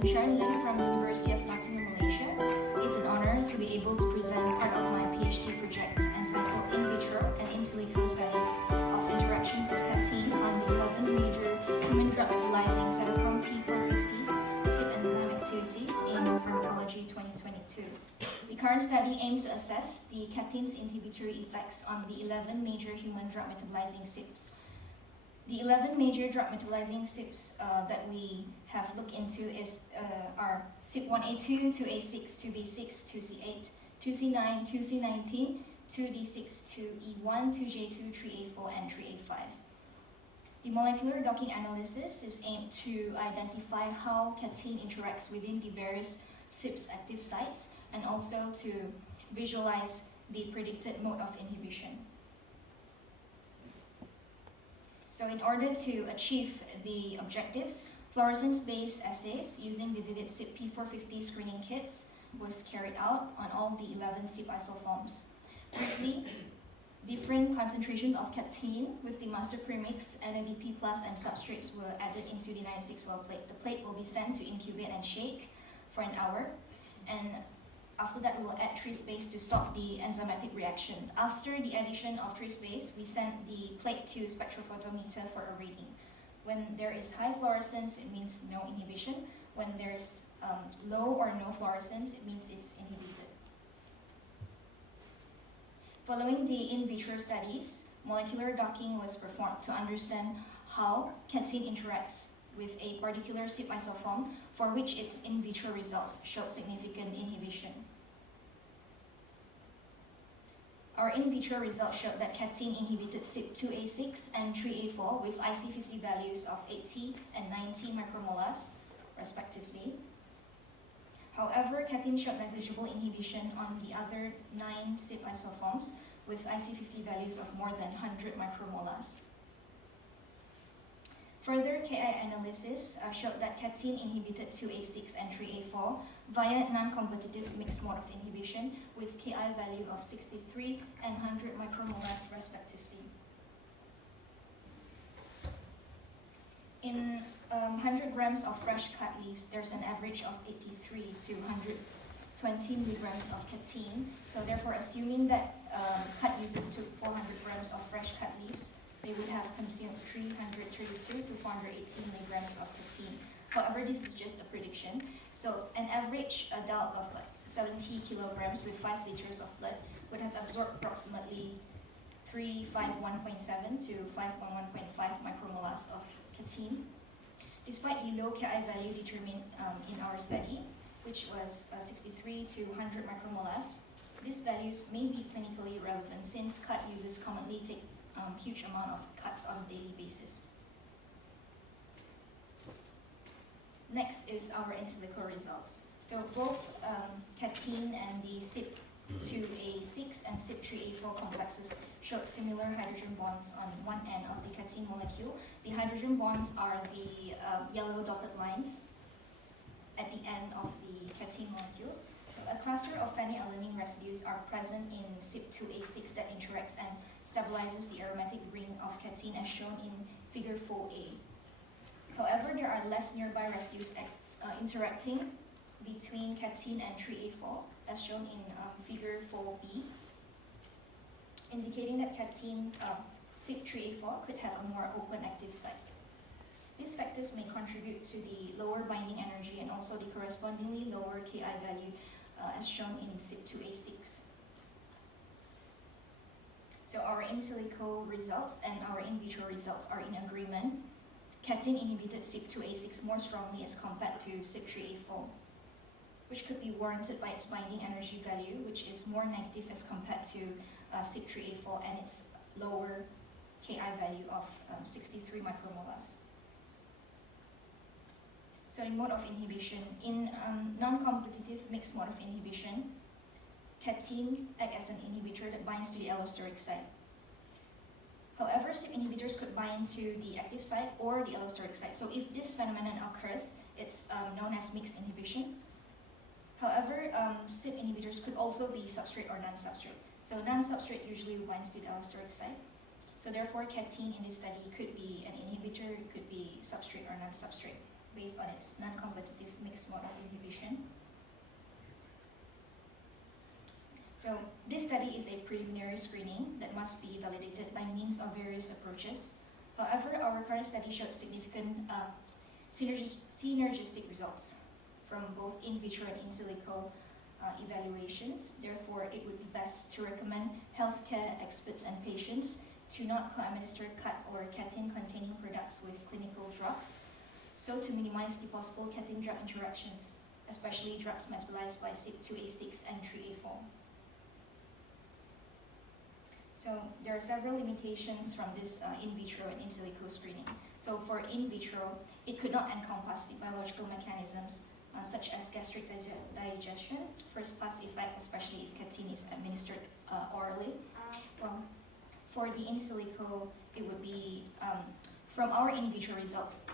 I'm Sharoen Lim from University of Nottingham, Malaysia. It's an honor to be able to present part of my PhD project entitled In Vitro and In Silico Studies of Interactions of Catene on the 11 major human drug metabolizing Cytochrome P450's CYP enzyme activities in Pharmacology 2022. The current study aims to assess the catene's inhibitory effects on the 11 major human drug metabolizing CYPs. The 11 major drug metabolizing CYPs that we have looked into are CYP1A2, 2A6, 2B6, 2C8, 2C9, 2C19, 2D6, 2E1, 2J2, 3A4, and 3A5. The molecular docking analysis is aimed to identify how catene interacts within the various CYPs active sites and also to visualize the predicted mode of inhibition. So in order to achieve the objectives, fluorescence-based assays using the Vivid CYP P450 screening kits was carried out on all the 11 CYP isoforms. Briefly, different concentrations of catene with the master premix, NADP+, and substrates were added into the 96 well plate. The plate will be sent to incubate and shake for an hour, and after that, we will add tris base to stop the enzymatic reaction. After the addition of tris base, we sent the plate to spectrophotometer for a reading. When there is high fluorescence, it means no inhibition. When there's low or no fluorescence, it means it's inhibited. Following the in vitro studies, molecular docking was performed to understand how catene interacts with a particular CYP isoform for which its in vitro results showed significant inhibition. Our in vitro results showed that catene inhibited CYP2A6 and 3A4 with IC50 values of 80 and 90 micromolars, respectively. However, catene showed negligible inhibition on the other 9 CYP isoforms with IC50 values of more than 100 micromolars. Further Ki analysis showed that catene inhibited 2A6 and 3A4 via non-competitive mixed mode of inhibition with Ki value of 63 and 100 micromolars respectively. In 100 grams of fresh cut leaves, there's an average of 83 to 120 milligrams of catene. So therefore, assuming that cut users took 400 grams of fresh cut leaves, they would have consumed 332 to 418 milligrams of catene. However, this is just a prediction. So an average adult of 70 kilograms with 5 liters of blood would have absorbed approximately 351.7 to 511.5 micromolars of catene. Despite the low Ki value determined in our study, which was 63 to 100 micromolars, these values may be clinically relevant since cut users commonly take huge amount of cuts on a daily basis. Next is our in silico results. So both catene and the CYP2A6 and CYP3A4 complexes showed similar hydrogen bonds on one end of the catene molecule. The hydrogen bonds are the yellow dotted lines at the end of the catene molecules. So a cluster of phenylalanine residues are present in CYP2A6 that interacts and stabilizes the aromatic ring of catene as shown in figure 4a. However, there are less nearby residues interacting between catene and 3A4 as shown in figure 4b, indicating that catene CYP3A4 could have a more open active site. These factors may contribute to the lower binding energy and also the correspondingly lower Ki value as shown in CYP2A6. So our in silico results and our in vitro results are in agreement. Catene inhibited CYP2A6 more strongly as compared to CYP3A4, which could be warranted by its binding energy value, which is more negative as compared to CYP3A4 and its lower Ki value of 63 micromolars. So in mode of inhibition, in non-competitive mixed mode of inhibition, catene acts as an inhibitor that binds to the allosteric site. However, CYP inhibitors could bind to the active site or the allosteric site. So if this phenomenon occurs, it's known as mixed inhibition. However, CYP inhibitors could also be substrate or non-substrate. So non-substrate usually binds to the allosteric site. So therefore, catene in this study could be an inhibitor, it could be substrate or non-substrate. based on its non-competitive mixed mode of inhibition. So this study is a preliminary screening that must be validated by means of various approaches. However, our current study showed significant synergistic results from both in vitro and in silico evaluations. Therefore, it would be best to recommend healthcare experts and patients to not co-administer Khat or cathin-containing products with clinical drugs, so to minimize the possible cathin-drug interactions, especially drugs metabolized by CYP2A6 and 3A4. So there are several limitations from this in vitro and in silico screening. So for in vitro, it could not encompass the biological mechanisms such as gastric digestion, first-pass effect, especially if cathin is administered orally. Well, for the in silico, it would be, from our in vitro results,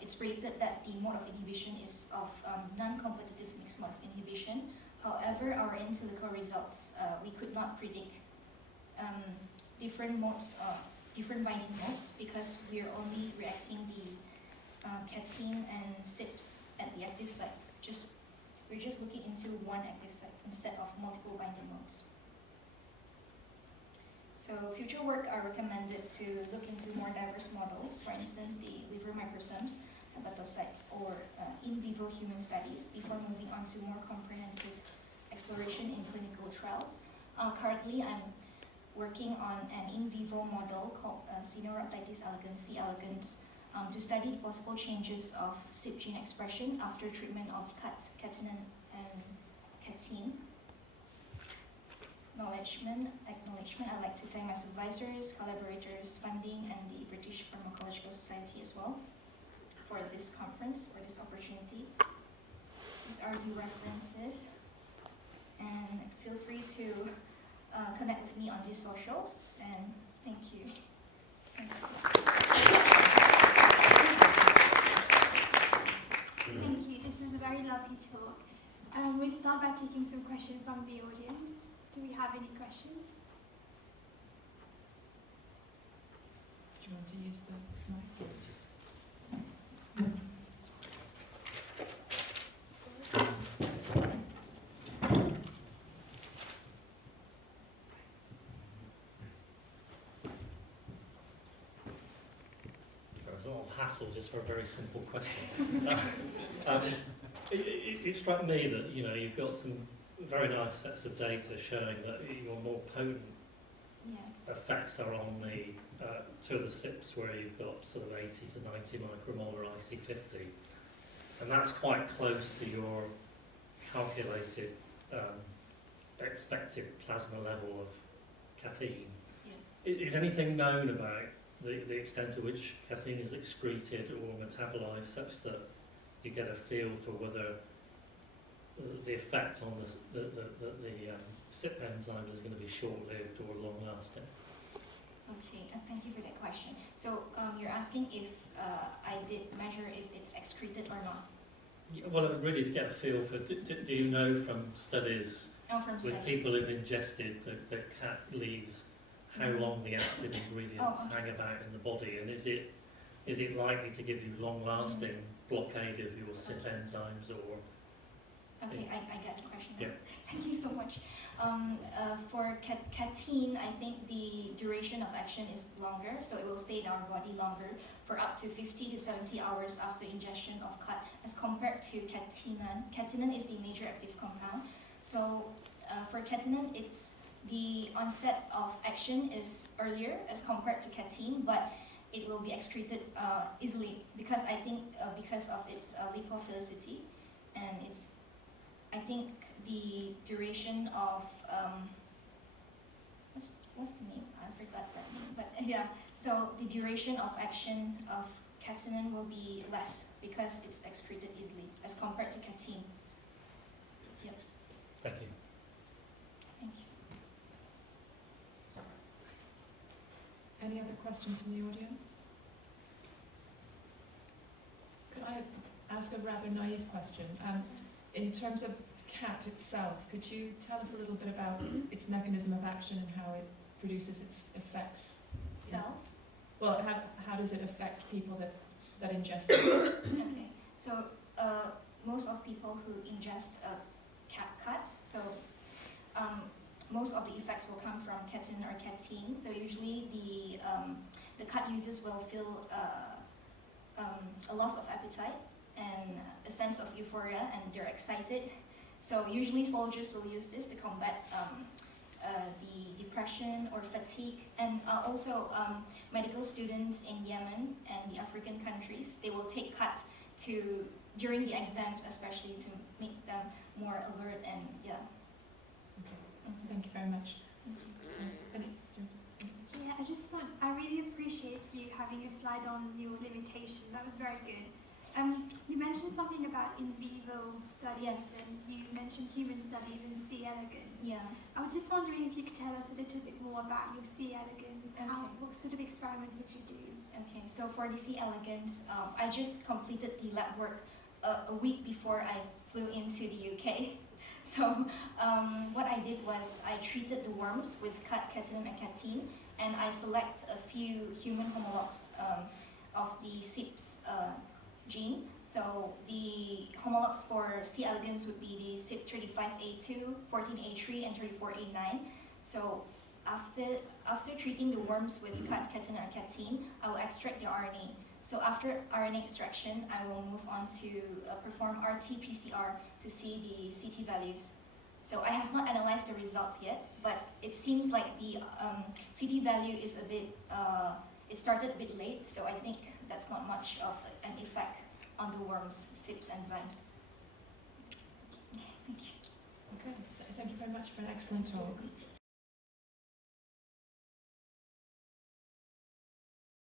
it's predicted that the mode of inhibition is of non-competitive mixed mode of inhibition. However, our in silico results, we could not predict different modes, different binding modes, because we are only reacting the cathin and CYPs at the active site. We're just looking into one active site instead of multiple binding modes. So future work are recommended to look into more diverse models, for instance, the liver microsomes, hepatocytes, or in vivo human studies before moving on to more comprehensive exploration in clinical trials. Currently, I'm working on an in vivo model called Caenorhabditis elegans, C. elegans, to study the possible changes of CYP gene expression after treatment of Khat, cathinone, and cathin. Acknowledgement. I'd like to thank my supervisors, collaborators, funding, and the British Pharmacological Society as well for this conference, for this opportunity. These are the references, and feel free to connect with me on these socials, and thank you. Thank you. Thank you. This was a very lovely talk. We'll start by taking some questions from the audience. Do we have any questions? Do you want to use the mic? There's a lot of hassle just for a very simple question. It struck me that you've got some very nice sets of data showing that your more potent effects are on the two of the CYPs where you've got sort of 80 to 90 micromolar IC50, and that's quite close to your calculated expected plasma level of caffeine. Yeah. Is anything known about the extent to which caffeine is excreted or metabolized such that you get a feel for whether the effect on the CYP enzymes is going to be short-lived or long-lasting? Okay, thank you for that question. So you're asking if I did measure if it's excreted or not? Yeah, well, really to get a feel for, do you know from studies with people who've ingested the cat leaves, how long the active ingredients hang about in the body, and is it likely to give you long-lasting blockade of your CYP enzymes or? Okay, I get the question now. Yeah. Thank you so much. For cathin, I think the duration of action is longer, so it will stay in our body longer for up to 50 to 70 hours after ingestion of Khat, as compared to cathinone. Cathinone is the major active compound. So for cathinone, it's the onset of action is earlier as compared to cathin, but it will be excreted easily because I think because of its lipophilicity, and I think the duration of what's the name? I forgot that name. But yeah, so the duration of action of cathinone will be less because it's excreted easily as compared to cathin. Yep. Thank you. Thank you. Any other questions from the audience? Could I ask a rather naive question? In terms of Khat itself, could you tell us a little bit about its mechanism of action and how it produces its effects? Cells? Well, how does it affect people that ingest it? Okay. So most of people who ingest Khat, so most of the effects will come from cathin or cathine. So usually the Khat users will feel a loss of appetite and a sense of euphoria, and they're excited. So usually soldiers will use this to combat the depression or fatigue, and also medical students in Yemen and the African countries, they will take Khat during the exams, especially to make them more alert and yeah. Okay. Thank you very much. Yeah, I really appreciate you having a slide on your limitation. That was very good. You mentioned something about in vivo studies, Yes. and you mentioned human studies in C. elegans. Yeah. I was just wondering if you could tell us a little bit more about your C. elegans. Okay. What sort of experiment would you do? Okay, so for the C. elegans, I just completed the lab work a week before I flew into the UK. So what I did was I treated the worms with Khat, cathinone, and catine, and I select a few human homologs of the CYPs gene. So the homologs for C. elegans would be the CYP35A2, 14A3, and 34A9. So after treating the worms with Khat, cathinone, and catine, I will extract the RNA. So after RNA extraction, I will move on to perform RT-PCR to see the CT values. So I have not analyzed the results yet, but it seems like the CT value is a bit, it started a bit late, so I think that's not much of an effect on the worms' CYPs enzymes. Thank you. Okay, thank you very much for an excellent talk.